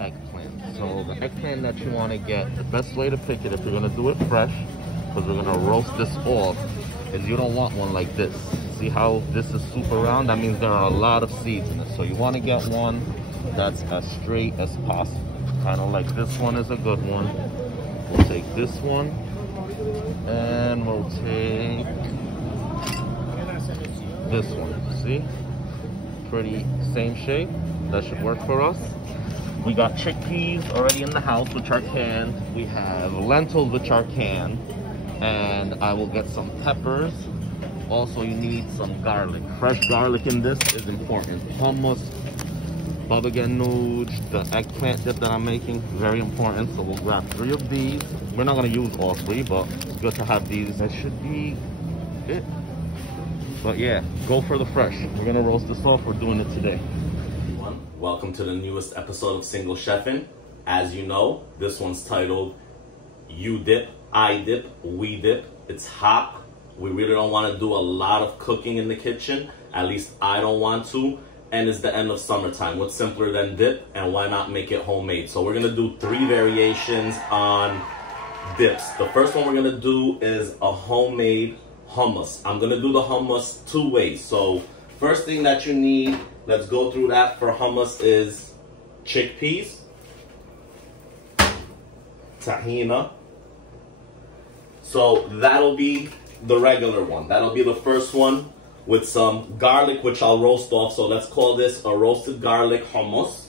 eggplant. So the eggplant that you want to get, the best way to pick it if you're going to do it fresh, because we're going to roast this off, is you don't want one like this. See how this is super round? That means there are a lot of seeds in it. So you want to get one that's as straight as possible. Kind of like this one is a good one. We'll take this one, and we'll take this one. See? Pretty same shape. That should work for us. We got chickpeas already in the house, which are canned. We have lentils, which are canned. And I will get some peppers. Also, you need some garlic. Fresh garlic in this is important. Hummus, baba ganoush, the eggplant dip that I'm making, very important. So we'll grab 3 of these. We're not gonna use all 3, but it's good to have these. That should be it. But yeah, go for the fresh. We're gonna roast this off. We're doing it today. Welcome to the newest episode of Single Chefin'. As you know, this one's titled You Dip, I Dip, We Dip. It's hot. We really don't want to do a lot of cooking in the kitchen. At least I don't want to. And it's the end of summertime. What's simpler than dip? And why not make it homemade? So we're going to do 3 variations on dips. The first one we're going to do is a homemade hummus. I'm going to do the hummus 2 ways. So first thing that you need, let's go through that for hummus, is chickpeas, tahina. So that'll be the regular one. That'll be the first one with some garlic, which I'll roast off. So let's call this a roasted garlic hummus.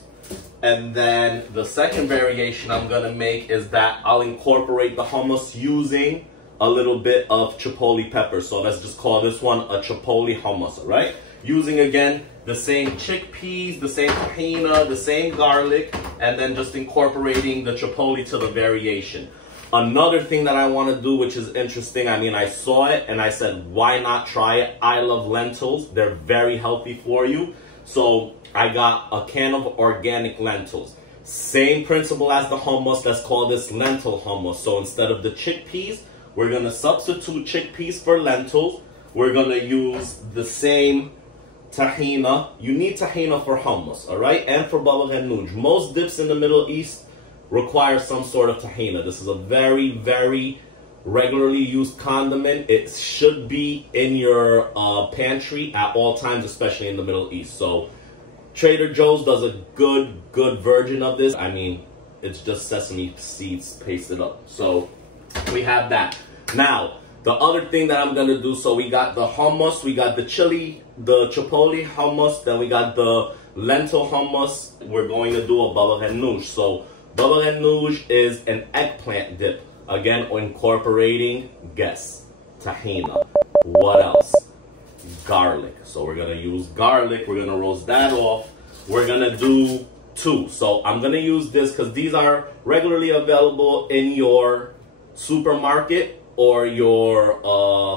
And then the second variation I'm gonna make is that I'll incorporate the hummus using a little bit of chipotle pepper. So let's just call this one a chipotle hummus, all right? Using, again, the same chickpeas, the same tahina, the same garlic, and then just incorporating the chipotle to the variation. Another thing that I want to do, which is interesting, I mean, I saw it and I said, why not try it? I love lentils. They're very healthy for you. So I got a can of organic lentils. Same principle as the hummus. Let's call this lentil hummus. So instead of the chickpeas, we're going to substitute chickpeas for lentils. We're going to use the same tahina. You need tahina for hummus, all right? And for baba ganoush. Most dips in the Middle East require some sort of tahina. This is a very, very regularly used condiment. It should be in your pantry at all times, especially in the Middle East. So Trader Joe's does a good version of this. I mean, it's just sesame seeds pasted up. So we have that. Now, the other thing that I'm gonna do, so we got the hummus, we got the chili, the chipotle hummus, then we got the lentil hummus. We're going to do a baba ganoush. So baba ganoush is an eggplant dip. Again, incorporating, guess, tahina. What else? Garlic. So we're gonna use garlic. We're gonna roast that off. We're gonna do 2. So I'm gonna use this because these are regularly available in your supermarket or your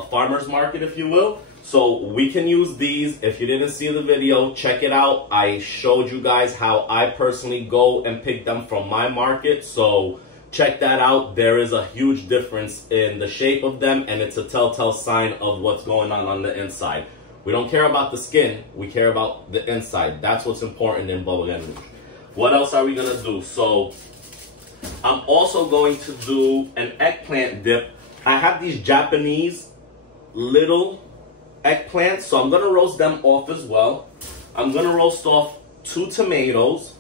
farmer's market, if you will. So we can use these. If you didn't see the video, check it out. I showed you guys how I personally go and pick them from my market. So check that out. There is a huge difference in the shape of them, and it's a telltale sign of what's going on the inside. We don't care about the skin. We care about the inside. That's what's important in baba ganoush. What else are we going to do? So I'm also going to do an eggplant dip. I have these Japanese little eggplants, so I'm going to roast them off as well. I'm going to roast off 2 tomatoes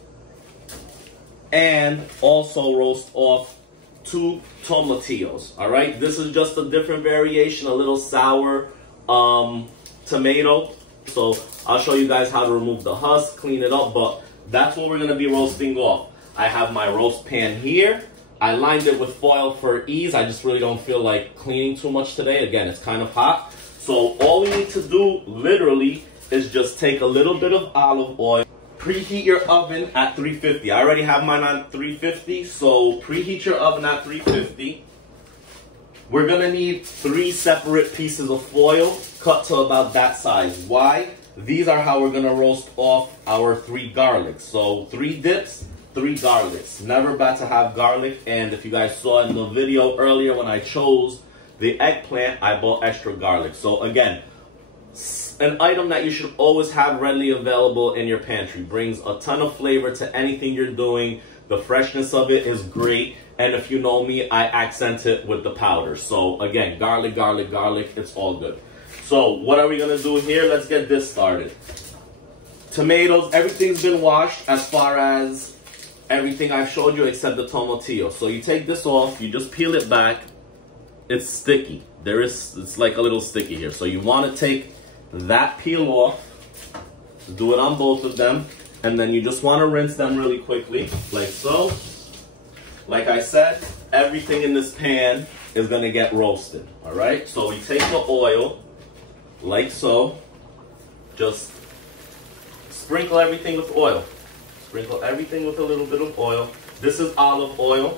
and also roast off 2 tomatillos. All right, this is just a different variation, a little sour tomato. So I'll show you guys how to remove the husk, clean it up, but that's what we're going to be roasting off. I have my roast pan here. I lined it with foil for ease. I just really don't feel like cleaning too much today. Again, it's kind of hot. So all we need to do literally is just take a little bit of olive oil, preheat your oven at 350. I already have mine on 350, so preheat your oven at 350. We're gonna need 3 separate pieces of foil cut to about that size. Why? These are how we're gonna roast off our 3 garlics. So 3 dips, 3 garlics. Never bad to have garlic. And if you guys saw in the video earlier when I chose the eggplant, I bought extra garlic. So again, an item that you should always have readily available in your pantry. Brings a ton of flavor to anything you're doing. The freshness of it is great. And if you know me, I accent it with the powder. So again, garlic, garlic, garlic, it's all good. So what are we gonna do here? Let's get this started. Tomatoes, everything's been washed as far as everything I've showed you except the tomatillo. So you take this off, you just peel it back. It's sticky. It's like a little sticky here. So you wanna take that peel off, do it on both of them, and then you just wanna rinse them really quickly, like so. Like I said, everything in this pan is gonna get roasted, all right? So we take the oil, like so, just sprinkle everything with oil. Sprinkle everything with a little bit of oil. This is olive oil.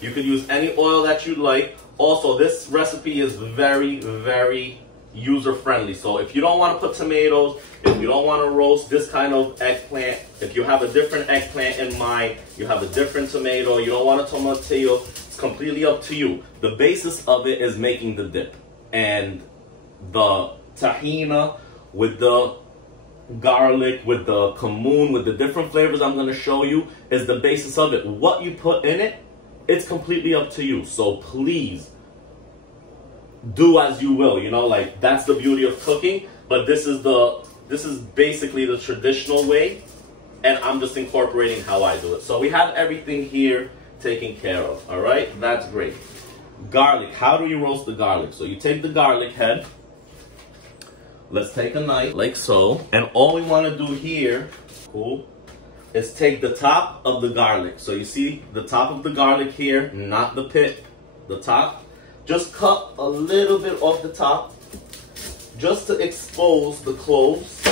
You can use any oil that you like. Also, this recipe is very, very user-friendly. So if you don't want to put tomatoes, if you don't want to roast this kind of eggplant, if you have a different eggplant in mind, you have a different tomato, you don't want a tomatillo, it's completely up to you. The basis of it is making the dip. And the tahina with the garlic, with the cumin, with the different flavors I'm going to show you is the basis of it. What you put in it, it's completely up to you. So please do as you will, you know, like that's the beauty of cooking. But this is basically the traditional way, and I'm just incorporating how I do it. So we have everything here taken care of. All right, that's great. Garlic, how do you roast the garlic? So you take the garlic head. Let's take a knife like so, and all we want to do here, cool, is take the top of the garlic. So you see the top of the garlic here, not the pit, the top. Just cut a little bit off the top, just to expose the cloves,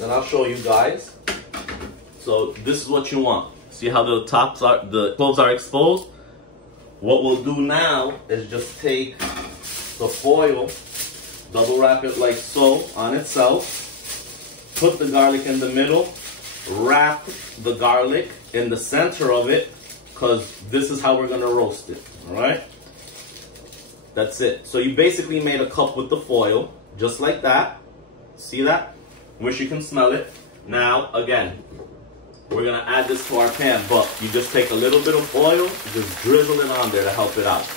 and I'll show you guys. So this is what you want. See how the cloves are exposed? What we'll do now is just take the foil, double wrap it like so on itself, put the garlic in the middle, wrap the garlic in the center of it, because this is how we're gonna roast it, all right? That's it. So you basically made a cup with the foil, just like that. See that? Wish you can smell it. Now, again, we're gonna add this to our pan, but you just take a little bit of oil, just drizzle it on there to help it out.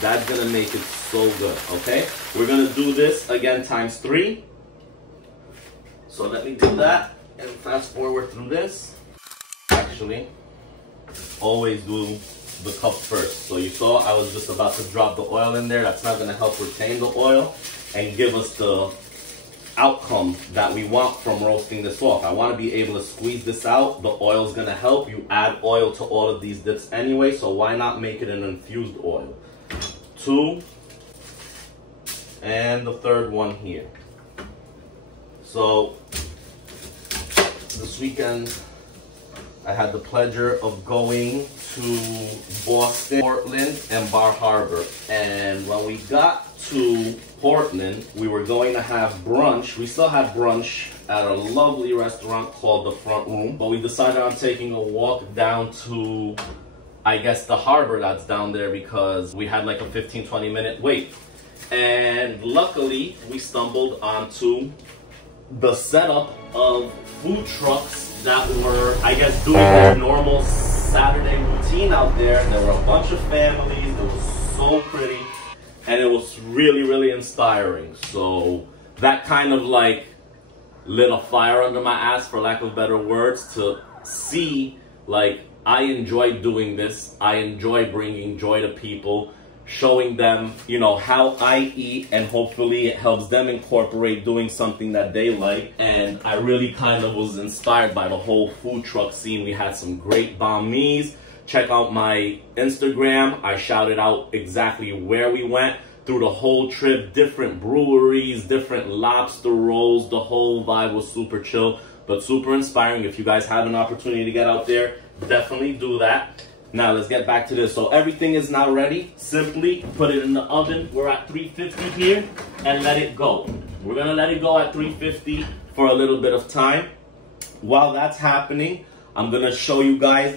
That's gonna make it so good, okay? We're gonna do this again times 3. So let me do that and fast forward through this. Actually, always do the cup first. So you saw I was just about to drop the oil in there. That's not gonna help retain the oil and give us the outcome that we want from roasting this off. I wanna be able to squeeze this out. The oil's gonna help. You add oil to all of these dips anyway, so why not make it an infused oil? 2, and the third one here. So this weekend I had the pleasure of going to Boston, Portland, and Bar Harbor. And when we got to Portland, we were going to have brunch. We still had brunch at a lovely restaurant called The Front Room, but we decided on taking a walk down to, I guess, the harbor that's down there, because we had like a 15-20 minute wait. And luckily, we stumbled onto the setup of food trucks that were, I guess, doing their normal Saturday routine out there. There were a bunch of families. It was so pretty, and it was really, really inspiring. So that kind of like lit a fire under my ass, for lack of better words, to see, like, I enjoy doing this. I enjoy bringing joy to people, showing them, you know, how I eat, and hopefully it helps them incorporate doing something that they like. And I really kind of was inspired by the whole food truck scene. We had some great banh mi's. Check out my Instagram. I shouted out exactly where we went through the whole trip, different breweries, different lobster rolls. The whole vibe was super chill, but super inspiring. If you guys have an opportunity to get out there, definitely do that. Now let's get back to this. So everything is now ready. Simply put it in the oven. We're at 350 here, and let it go. We're gonna let it go at 350 for a little bit of time. While that's happening, I'm gonna show you guys.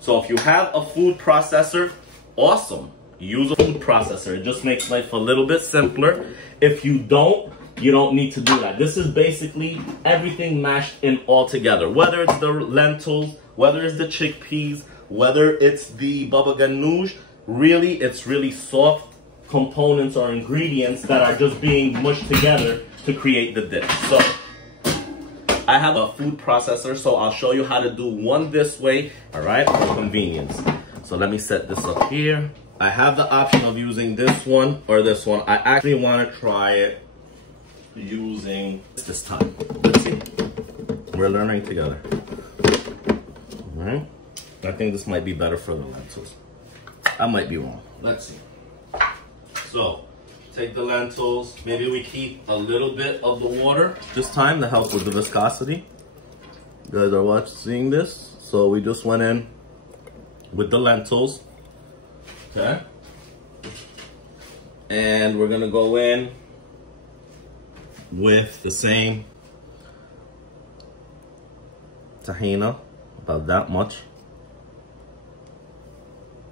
So if you have a food processor, awesome. Use a food processor. It just makes life a little bit simpler. If you don't, you don't need to do that. This is basically everything mashed in all together. Whether it's the lentils, whether it's the chickpeas, whether it's the baba ganoush, really, it's really soft components or ingredients that are just being mushed together to create the dish. So I have a food processor, so I'll show you how to do one this way, all right, for convenience. So let me set this up here. I have the option of using this one or this one. I actually want to try it using this time. Let's see. We're learning together. All right. I think this might be better for the lentils. I might be wrong. Let's see. So, take the lentils. Maybe we keep a little bit of the water this time to help with the viscosity. You guys are seeing this? So we just went in with the lentils. Okay. And we're gonna go in with the same tahina, about that much.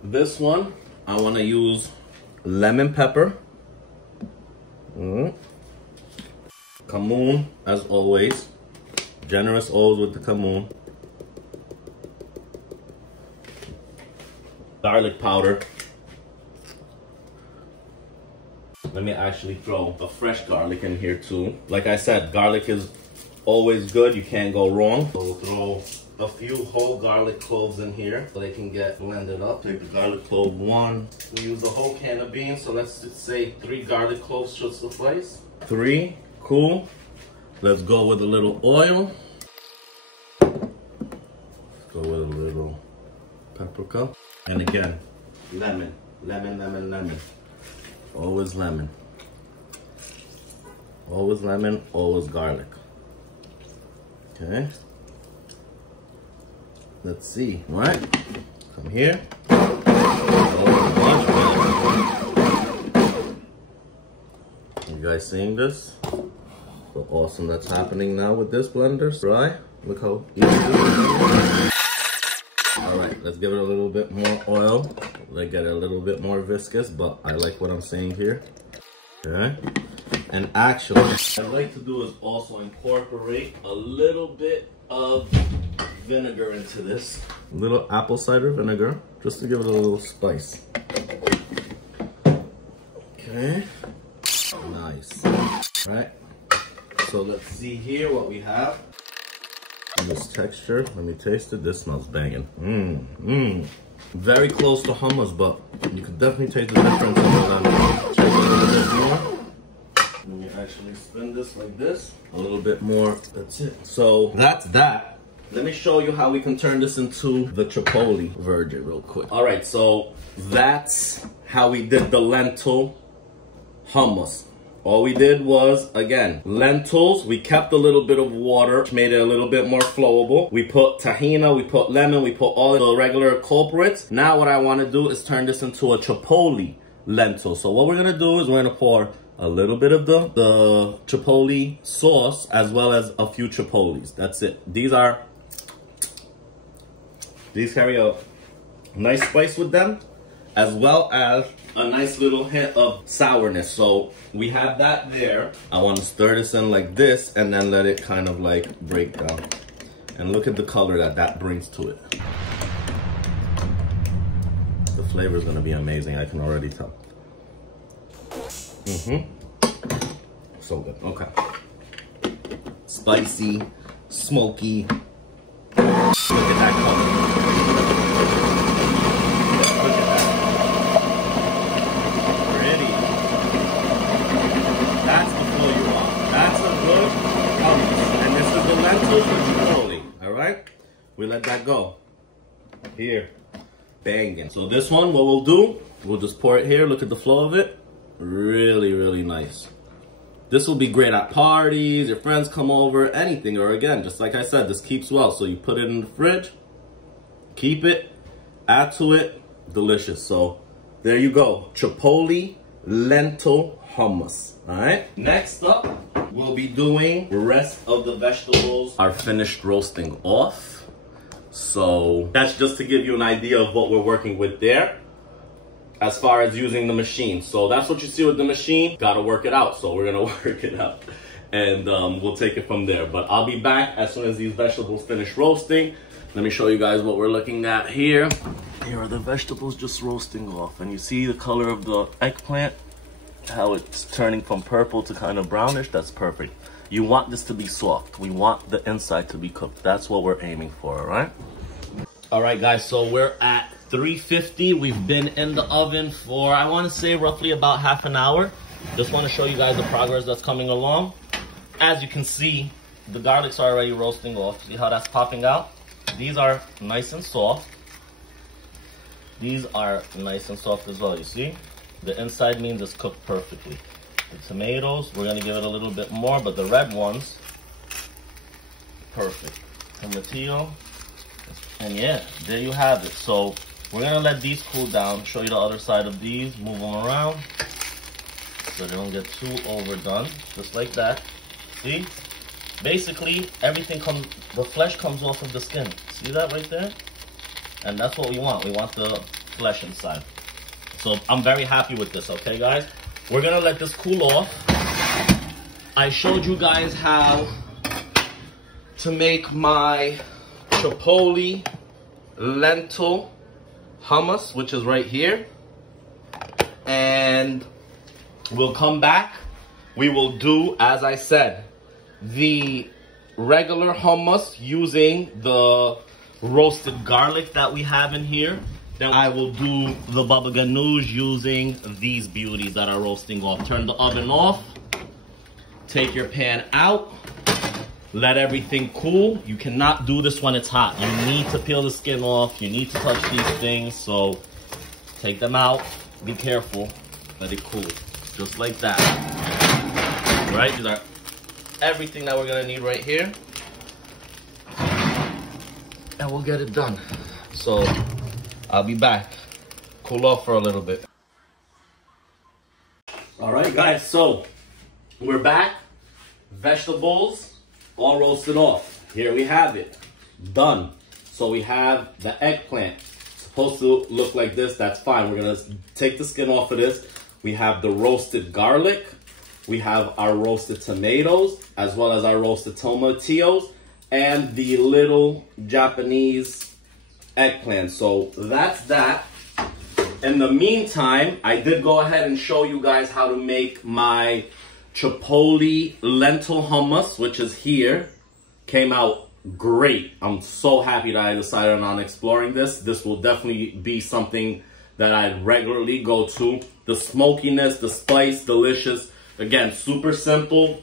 This one, I want to use lemon pepper, Kamun, as always, generous always with the Kamun, garlic powder. Let me actually throw a fresh garlic in here too. Like I said, garlic is always good. You can't go wrong. So we'll throw a few whole garlic cloves in here so they can get blended up. Take the garlic clove one. We use a whole can of beans, so let's just say 3 garlic cloves should suffice. 3, cool. Let's go with a little oil. Let's go with a little paprika. And again, lemon, lemon, lemon, lemon. Always lemon. Always lemon, always garlic. Okay. Let's see. All right. Come here. You guys seeing this? So awesome that's happening now with this blender. Right? Look how easy it is. All right, let's give it a little bit more oil. Let get it a little bit more viscous, but I like what I'm saying here. Okay. And actually, what I'd like to do is also incorporate a little bit of vinegar into this. A little apple cider vinegar, just to give it a little spice. Okay. Nice. All right. So let's see here what we have. And this texture, let me taste it. This smells banging. Very close to hummus, but you can definitely taste the difference in the lemon. Let me actually spin this like this. A little bit more, that's it. So that's that. Let me show you how we can turn this into the chipotle version real quick. All right, so that's how we did the lentil hummus. All we did was, again, lentils. We kept a little bit of water, which made it a little bit more flowable. We put tahina, we put lemon, we put all the regular culprits. Now what I want to do is turn this into a chipotle lentil. So what we're going to do is we're going to pour a little bit of the chipotle sauce as well as a few chipotles. That's it. These carry a nice spice with them, as well as a nice little hint of sourness. So we have that there. I want to stir this in like this and then let it kind of like break down. And look at the color that brings to it. The flavor is going to be amazing. I can already tell. So good. Okay. Spicy, smoky. Look at that color. Look at that. Pretty. That's the flow you want. That's a good hummus. And this is the lentils with chipotle. All right? We let that go. Here. Banging. So this one, what we'll do, we'll just pour it here. Look at the flow of it. Really, really nice. This will be great at parties, your friends come over, anything. Or again, just like I said, this keeps well. So you put it in the fridge, keep it, add to it, delicious. So there you go, chipotle lentil hummus. All right. Next up, we'll be doing the rest of the vegetables are finished roasting off. So that's just to give you an idea of what we're working with there. as far as using the machine. So that's what you see with the machine. Gotta work it out. So we're gonna work it out. And we'll take it from there. But I'll be back as soon as these vegetables finish roasting. Let me show you guys what we're looking at here. Here are the vegetables just roasting off. And you see the color of the eggplant, how it's turning from purple to kind of brownish. That's perfect. You want this to be soft. We want the inside to be cooked. That's what we're aiming for, all right? All right, guys, so we're at 350. We've been in the oven for, I want to say, roughly about half an hour. Just want to show you guys the progress that's coming along. As you can see, the garlics are already roasting off. See how that's popping out? These are nice and soft. These are nice and soft as well, you see? The inside means it's cooked perfectly. The tomatoes, we're gonna give it a little bit more, but the red ones, perfect. Tomatillo, and yeah, there you have it. So we're gonna let these cool down, show you the other side of these, move them around so they don't get too overdone, just like that. See? Basically, everything comes, the flesh comes off of the skin. See that right there? And that's what we want. We want the flesh inside. So I'm very happy with this, okay, guys? We're gonna let this cool off. I showed you guys how to make my chipotle lentil hummus, which is right here. And we'll come back. We will do, as I said, the regular hummus using the roasted garlic that we have in here. Then I will do the baba ganoush using these beauties that are roasting off. Turn the oven off. Take your pan out. Let everything cool. You cannot do this when it's hot. You need to peel the skin off. You need to touch these things. So take them out. Be careful. Let it cool. Just like that. Right? These are everything that we're gonna need right here. And we'll get it done. So I'll be back. Cool off for a little bit. All right, guys, so we're back. Vegetables all roasted off. Here we have it. Done. So we have the eggplant. It's supposed to look like this. That's fine. We're gonna take the skin off of this. We have the roasted garlic. We have our roasted tomatoes, as well as our roasted tomatillos, and the little Japanese eggplant. So that's that. In the meantime, I did go ahead and show you guys how to make my chipotle lentil hummus, which is here. Came out great. I'm so happy that I decided on exploring this. This will definitely be something that I regularly go to. The smokiness, the spice, delicious. Again, super simple,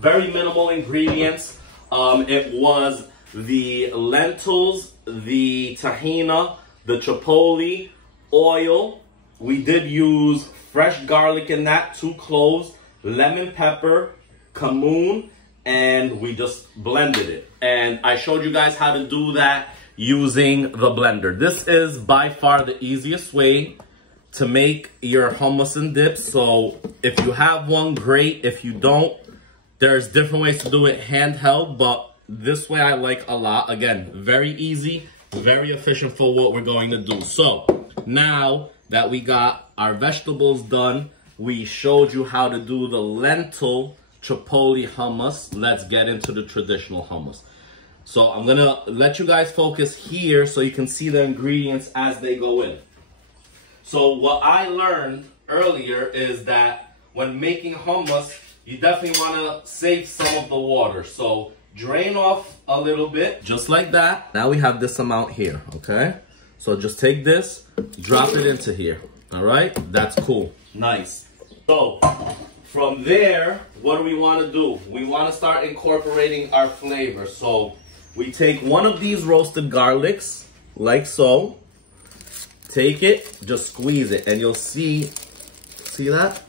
very minimal ingredients. It was the lentils, the tahina, the chipotle, oil. We did use fresh garlic in that, 2 cloves, lemon pepper, cumin, and we just blended it. And I showed you guys how to do that using the blender. This is by far the easiest way to make your hummus and dip. So if you have one, great. If you don't, there's different ways to do it handheld, but this way I like a lot. Again, very easy, very efficient for what we're going to do. So now that we got our vegetables done, we showed you how to do the lentil chipotle hummus. Let's get into the traditional hummus. So I'm gonna let you guys focus here so you can see the ingredients as they go in. So what I learned earlier is that when making hummus, you definitely want to save some of the water. So drain off a little bit, just like that. Now we have this amount here, okay? So just take this, drop it into here, all right? That's cool, nice. So from there, what do we want to do? We want to start incorporating our flavor. So we take one of these roasted garlics, like so. Take it, just squeeze it, and you'll see that?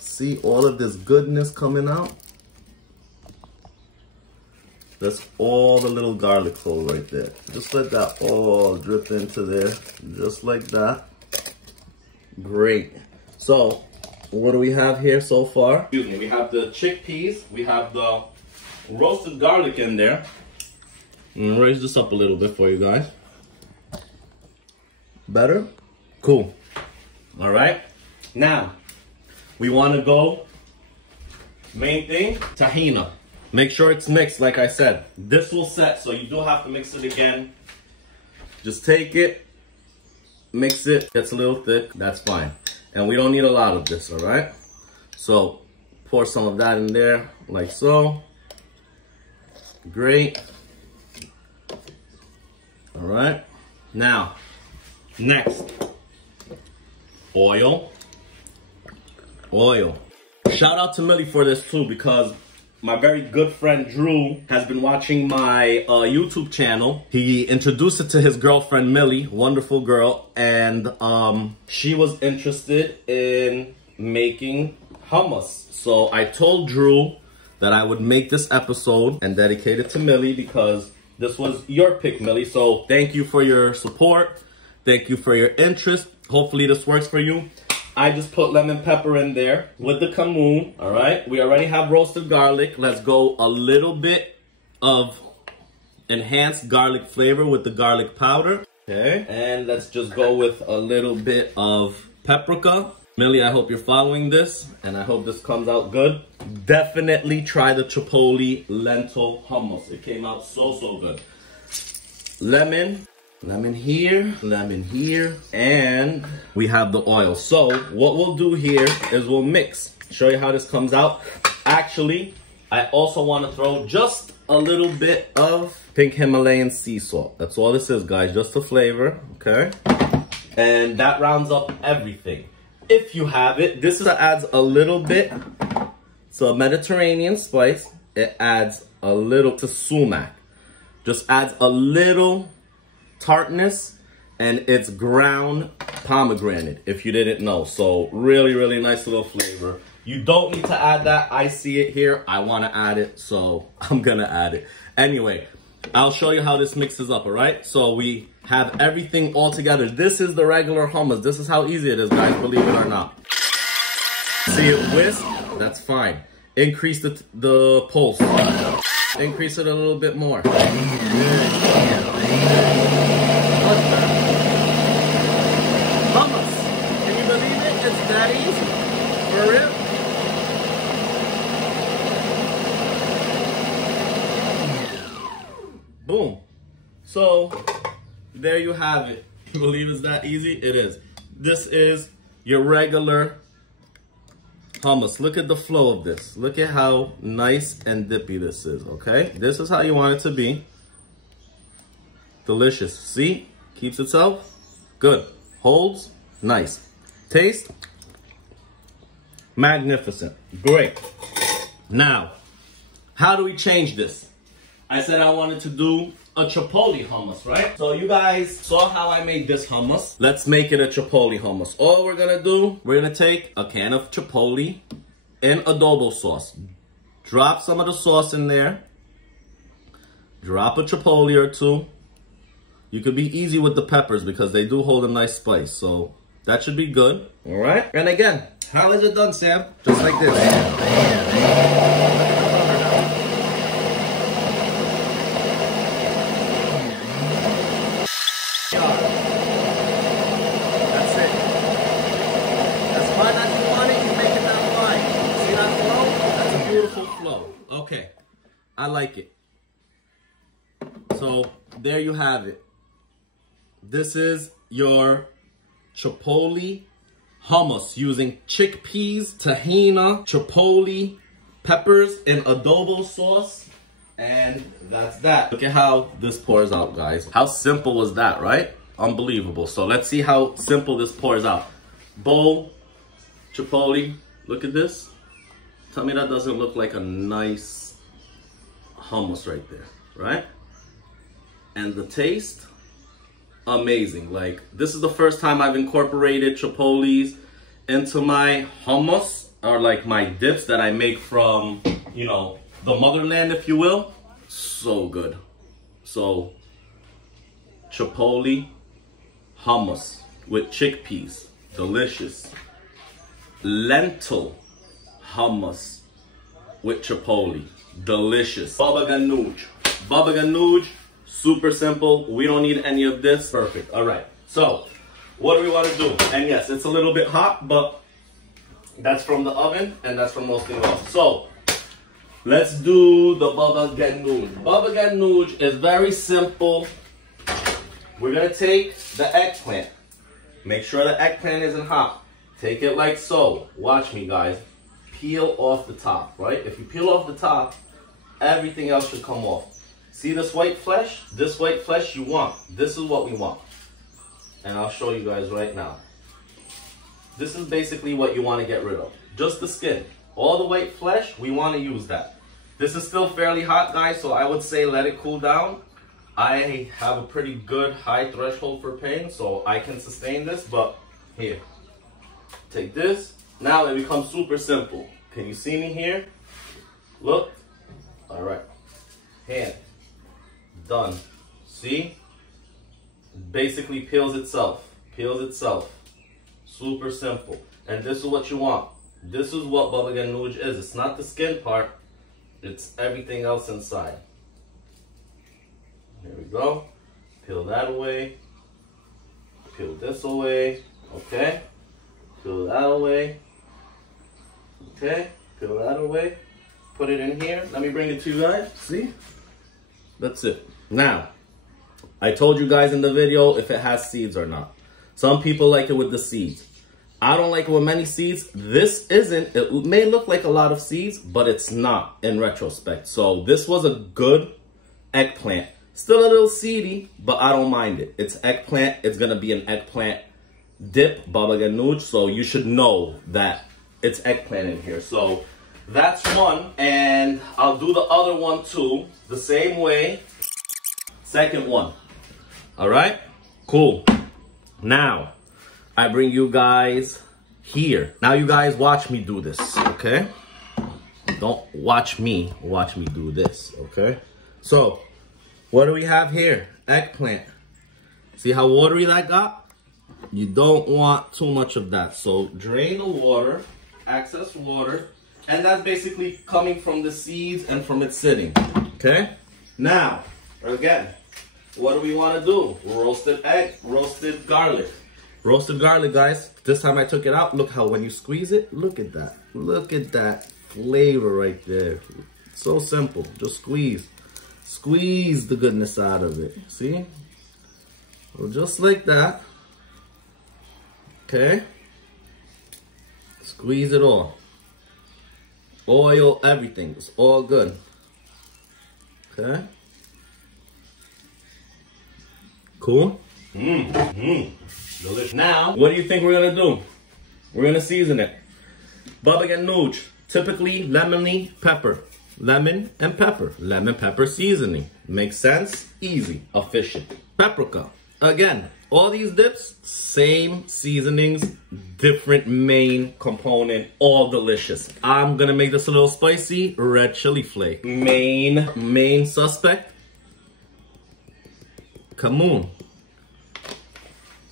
See all of this goodness coming out? That's all the little garlic clove right there. Just let that all drip into there, just like that. Great. So, what do we have here so far? Excuse me, we have the chickpeas, we have the roasted garlic in there. I'm gonna raise this up a little bit for you guys. Better? Cool. All right. Now, we want to go, main thing, tahina. Make sure it's mixed, like I said. This will set, so you do have to mix it again. Just take it, mix it, gets a little thick, that's fine. And we don't need a lot of this, all right? So, pour some of that in there, like so. Great. All right. Now, next, oil. Oil. Shout out to Millie for this too, because my very good friend Drew has been watching my YouTube channel. He introduced it to his girlfriend Millie, wonderful girl, and she was interested in making hummus. So I told Drew that I would make this episode and dedicate it to Millie because this was your pick, Millie. So thank you for your support. Thank you for your interest. Hopefully this works for you. I just put lemon pepper in there with the cumin, all right? We already have roasted garlic. Let's go a little bit of enhanced garlic flavor with the garlic powder. Okay, and let's just go with a little bit of paprika. Millie, I hope you're following this, and I hope this comes out good. Definitely try the Chipotle lentil hummus. It came out so good. Lemon. Lemon here, and we have the oil. So what we'll do here is we'll mix. Show you how this comes out. Actually, I also want to throw just a little bit of pink Himalayan sea salt. That's all this is, guys, just the flavor, okay? And that rounds up everything. If you have it, this adds a little bit. So Mediterranean spice, it adds a little to sumac. Just adds a little tartness, and it's ground pomegranate, if you didn't know. So really nice little flavor. You don't need to add that. I see it here. I want to add it, so I'm gonna add it. Anyway, I'll show you how this mixes up, all right? So we have everything all together. This is the regular hummus. This is how easy it is, guys, believe it or not. See it whisk? That's fine. Increase the pulse. Increase it a little bit more. Hummus. Can you believe it? It's that easy. For real. Boom. So, there you have it. You believe it's that easy? It is. This is your regular hummus. Look at the flow of this. Look at how nice and dippy this is, okay? This is how you want it to be. Delicious. See? Keeps itself. Good. Holds. Nice. Taste. Magnificent. Great. Now, how do we change this? I said I wanted to do a Chipotle hummus, right? So you guys saw how I made this hummus. Let's make it a Chipotle hummus. All we're gonna do, we're gonna take a can of Chipotle and adobo sauce. Drop some of the sauce in there. Drop a Chipotle or two. You could be easy with the peppers because they do hold a nice spice. So that should be good. All right. And again, how is it done, Sam? Just like this. That's it. As fine as you want it, you make it that fine. See that flow? That's a beautiful flow. Okay. I like it. So there you have it. This is your Chipotle hummus using chickpeas, tahina, Chipotle, peppers, and adobo sauce. And that's that. Look at how this pours out, guys. How simple was that, right? Unbelievable. So let's see how simple this pours out. Bowl, Chipotle, look at this. Tell me that doesn't look like a nice hummus right there, right? And the taste, amazing. Like, this is the first time I've incorporated Chipotles into my hummus, or like my dips that I make from, you know, the motherland, if you will. So good. So, Chipotle hummus with chickpeas, delicious. Lentil hummus with Chipotle, delicious. Baba ganoush. Baba ganoush, super simple. We don't need any of this. Perfect. All right. So, what do we want to do? And yes, it's a little bit hot, but that's from the oven and that's from roasting off. So let's do the baba ganoush. Baba ganoush is very simple. We're gonna take the eggplant. Make sure the eggplant isn't hot. Take it like so. Watch me, guys. Peel off the top, right? If you peel off the top, everything else should come off. See this white flesh? This white flesh you want. This is what we want. And I'll show you guys right now. This is basically what you want to get rid of. Just the skin. All the white flesh, we want to use that. This is still fairly hot, guys, so I would say let it cool down. I have a pretty good high threshold for pain, so I can sustain this, but here. Take this. Now it becomes super simple. Can you see me here? Look. All right. Hand. Done. See? Basically peels itself. Peels itself. Super simple. And this is what you want. This is what baba ganoush is. It's not the skin part. It's everything else inside. Here we go. Peel that away. Peel this away. Okay. Peel that away. Okay. Peel that away. Put it in here. Let me bring it to you guys. See? That's it. Now, I told you guys in the video if it has seeds or not. Some people like it with the seeds. I don't like it with many seeds. This isn't. It may look like a lot of seeds, but it's not in retrospect. So this was a good eggplant. Still a little seedy, but I don't mind it. It's eggplant. It's going to be an eggplant dip, baba ganoush. So you should know that it's eggplant in here. So that's one. And I'll do the other one too. The same way. Second one. All right? Cool. Now, I bring you guys here. Now you guys watch me do this, okay? Don't watch me do this, okay? So, what do we have here? Eggplant. See how watery that got? You don't want too much of that. So, drain the water, excess water, and that's basically coming from the seeds and from it sitting, okay? Now, again, what do we want to do? Roasted egg, roasted garlic. Roasted garlic, guys. This time I took it out. Look how when you squeeze it, look at that. Look at that flavor right there. So simple. Just squeeze. Squeeze the goodness out of it. See? Well, just like that. Okay? Squeeze it all. Oil, everything. It's all good. Okay? Cool? Delicious. Now, what do you think we're gonna do? We're gonna season it. Baba ganoush, typically lemony pepper. Lemon and pepper. Lemon pepper seasoning. Makes sense? Easy. Efficient. Paprika. Again, all these dips, same seasonings, different main component, all delicious. I'm gonna make this a little spicy. Red chili flake. Main suspect. Cumin.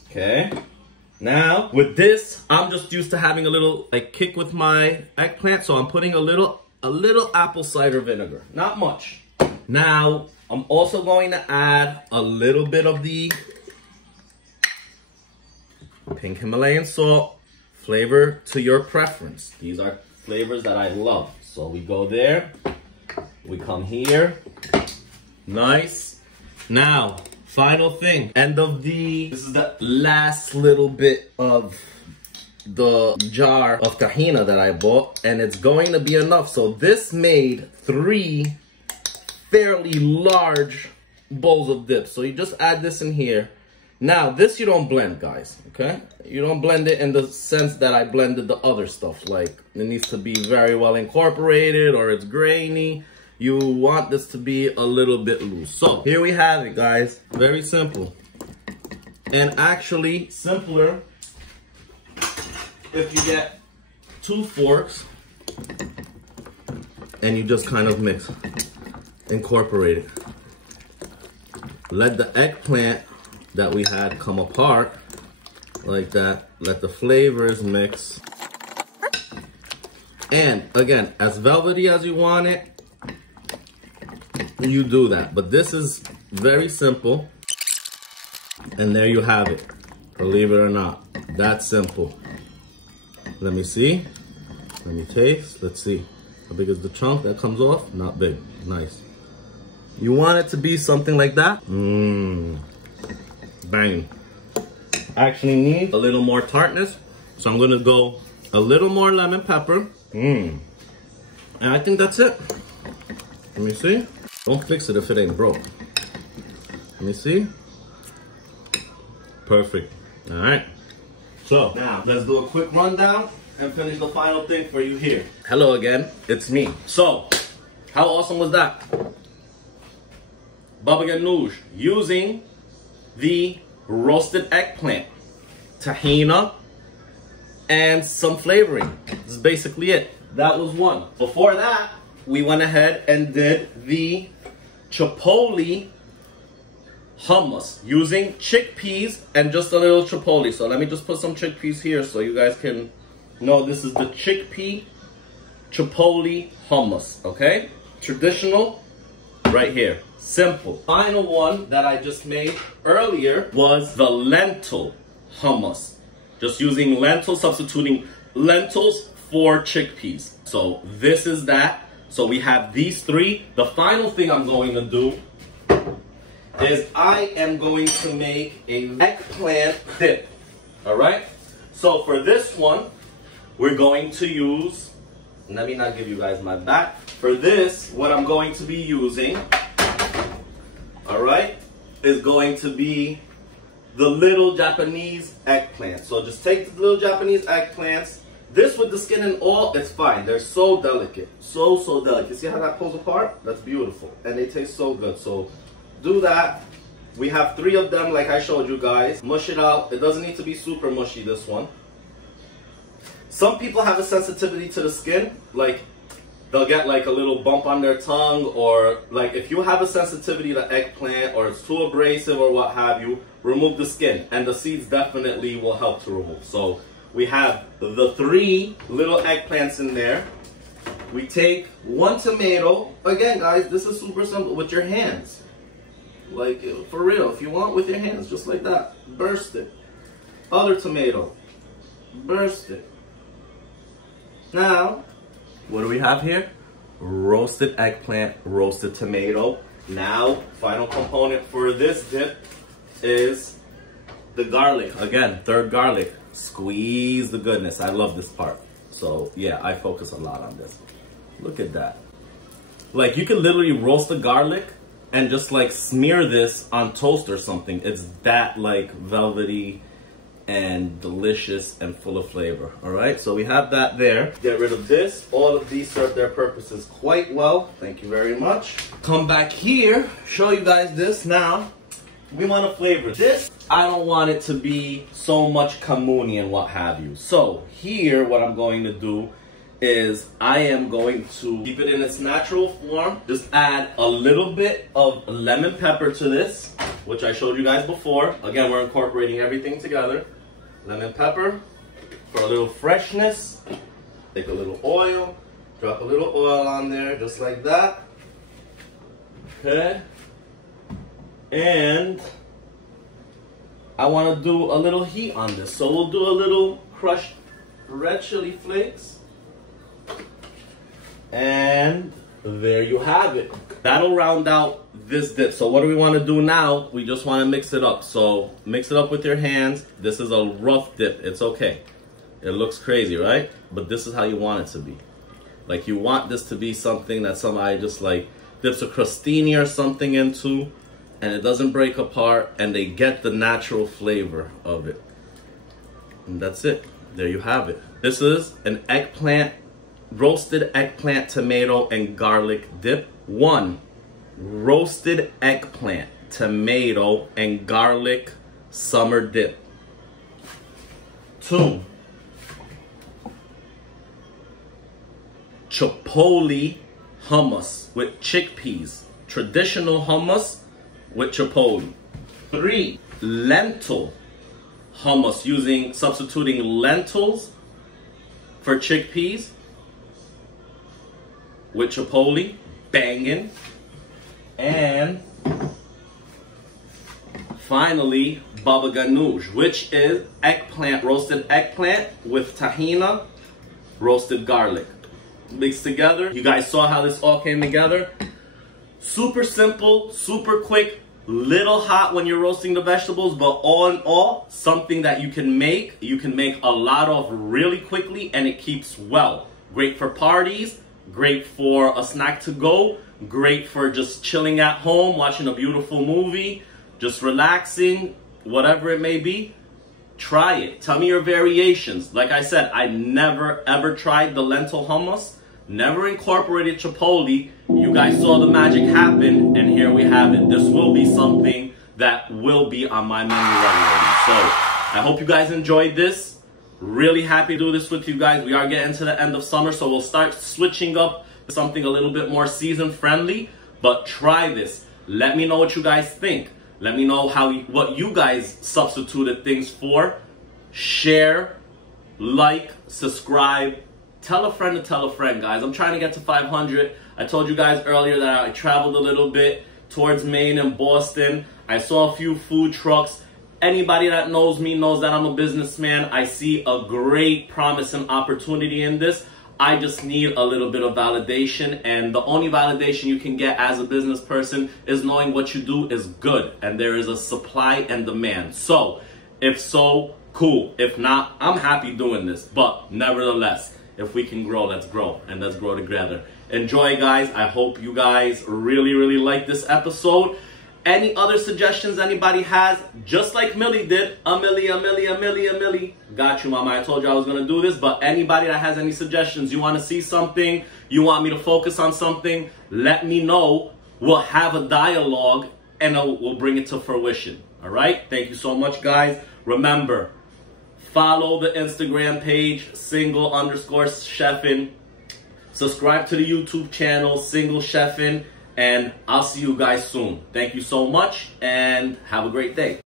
Okay. Now, with this, I'm just used to having a little kick with my eggplant, so I'm putting a little apple cider vinegar. Not much. Now, I'm also going to add a little bit of the pink Himalayan salt. Flavor to your preference. These are flavors that I love. So we go there. We come here. Nice. Now, final thing, this is the last little bit of the jar of tahina that I bought, and it's going to be enough. So this made 3 fairly large bowls of dip. So you just add this in here. Now, this you don't blend, guys, okay? You don't blend it in the sense that I blended the other stuff. Like, it needs to be very well incorporated or it's grainy. You want this to be a little bit loose. So here we have it, guys. Very simple. And actually simpler if you get 2 forks and you just kind of mix, incorporate it. Let the eggplant that we had come apart like that. Let the flavors mix. And again, as velvety as you want it, you do that. But this is very simple. And there you have it. Believe it or not, that's simple. Let me see. Let me taste. Let's see. How big is the chunk that comes off? Not big. Nice. You want it to be something like that? Mmm. Bang. I actually need a little more tartness, so I'm gonna go a little more lemon pepper. Mmm. And I think that's it. Let me see. Don't fix it if it ain't broke. Let me see. Perfect. All right. So now let's do a quick rundown and finish the final thing for you here. Hello again, it's me. So, how awesome was that? Baba Ganoush using the roasted eggplant, tahina, and some flavoring. This is basically it. That was one. Before that, we went ahead and did the chipotle hummus using chickpeas and just a little chipotle. So let me just put some chickpeas here so you guys can know this is the chickpea chipotle hummus, okay? Traditional, right here. Simple. Final one that I just made earlier was the lentil hummus. Just using lentils, substituting lentils for chickpeas. So this is that. So we have these three. The final thing I'm going to do is I am going to make an eggplant dip. All right? So for this one, we're going to use, let me not give you guys my back. For this, what I'm going to be using, all right, is going to be the little Japanese eggplant. So just take the little Japanese eggplants. This with the skin and all, it's fine. They're so delicate. So delicate. See how that pulls apart? That's beautiful. And they taste so good. So do that. We have 3 of them like I showed you guys. Mush it out. It doesn't need to be super mushy, this one. Some people have a sensitivity to the skin. Like, they'll get like a little bump on their tongue, or like if you have a sensitivity to eggplant or it's too abrasive or what have you, remove the skin. And the seeds definitely will help to remove. So we have the 3 little eggplants in there. We take 1 tomato. Again, guys, this is super simple with your hands. Like, for real, if you want, with your hands, just like that. Burst it. Other tomato. Burst it. Now, what do we have here? Roasted eggplant, roasted tomato. Now, final component for this dip is the garlic. Again, 3rd garlic. Squeeze the goodness. I love this part. So, yeah, I focus a lot on this. Look at that. Like, you can literally roast the garlic and just like smear this on toast or something. It's that like velvety and delicious and full of flavor. All right, so we have that there. Get rid of this. All of these serve their purposes quite well. Thank you very much. Come back here, show you guys this. Now, we want to flavor this. I don't want it to be so much kamuni and what have you. So here, what I'm going to do is I am going to keep it in its natural form. Just add a little bit of lemon pepper to this, which I showed you guys before. Again, we're incorporating everything together. Lemon pepper for a little freshness. Take a little oil, drop a little oil on there, just like that. Okay. And I want to do a little heat on this. So we'll do a little crushed red chili flakes. And there you have it. That'll round out this dip. So what do we want to do now? We just want to mix it up. So mix it up with your hands. This is a rough dip. It's okay. It looks crazy, right? But this is how you want it to be. Like, you want this to be something that somebody just like dips a crostini or something into, and it doesn't break apart, and they get the natural flavor of it. And that's it. There you have it. This is an eggplant, roasted eggplant, tomato, and garlic dip. 1, roasted eggplant, tomato, and garlic summer dip. 2, chipotle hummus with chickpeas. Traditional hummus with chipotle. 3, lentil hummus substituting lentils for chickpeas with chipotle. Banging. And finally, baba ganoush, which is eggplant, roasted eggplant with tahina, roasted garlic. Mixed together. You guys saw how this all came together. Super simple, super quick, little hot when you're roasting the vegetables, but all in all, something that you can make. You can make a lot of really quickly, and it keeps well. Great for parties, great for a snack to go, great for just chilling at home, watching a beautiful movie, just relaxing, whatever it may be. Try it. Tell me your variations. Like I said, I never ever tried the lentil hummus, never incorporated chipotle. You guys saw the magic happen, and here we have it. This will be something that will be on my menu regularly. So I hope you guys enjoyed this. Really happy to do this with you guys. We are getting to the end of summer, so we'll start switching up to something a little bit more season friendly. But try this. Let me know what you guys think. Let me know what you guys substituted things for. Share, like, subscribe. Tell a friend to tell a friend, guys. I'm trying to get to 500. I told you guys earlier that I traveled a little bit towards Maine and Boston. I saw a few food trucks. Anybody that knows me knows that I'm a businessman. I see a great promise and opportunity in this. I just need a little bit of validation, and the only validation you can get as a business person is knowing what you do is good, and there is a supply and demand. So, if so, cool. If not, I'm happy doing this. But nevertheless, if we can grow, let's grow, and let's grow together. Enjoy, guys. I hope you guys really, really like this episode. Any other suggestions anybody has, just like Millie did, a Millie. Got you, mama. I told you I was going to do this, but anybody that has any suggestions, you want to see something, you want me to focus on something, let me know. We'll have a dialogue, and we'll bring it to fruition. All right? Thank you so much, guys. Remember, follow the Instagram page, single_chefin. Subscribe to the YouTube channel, Single Chefin. And I'll see you guys soon. Thank you so much, and have a great day.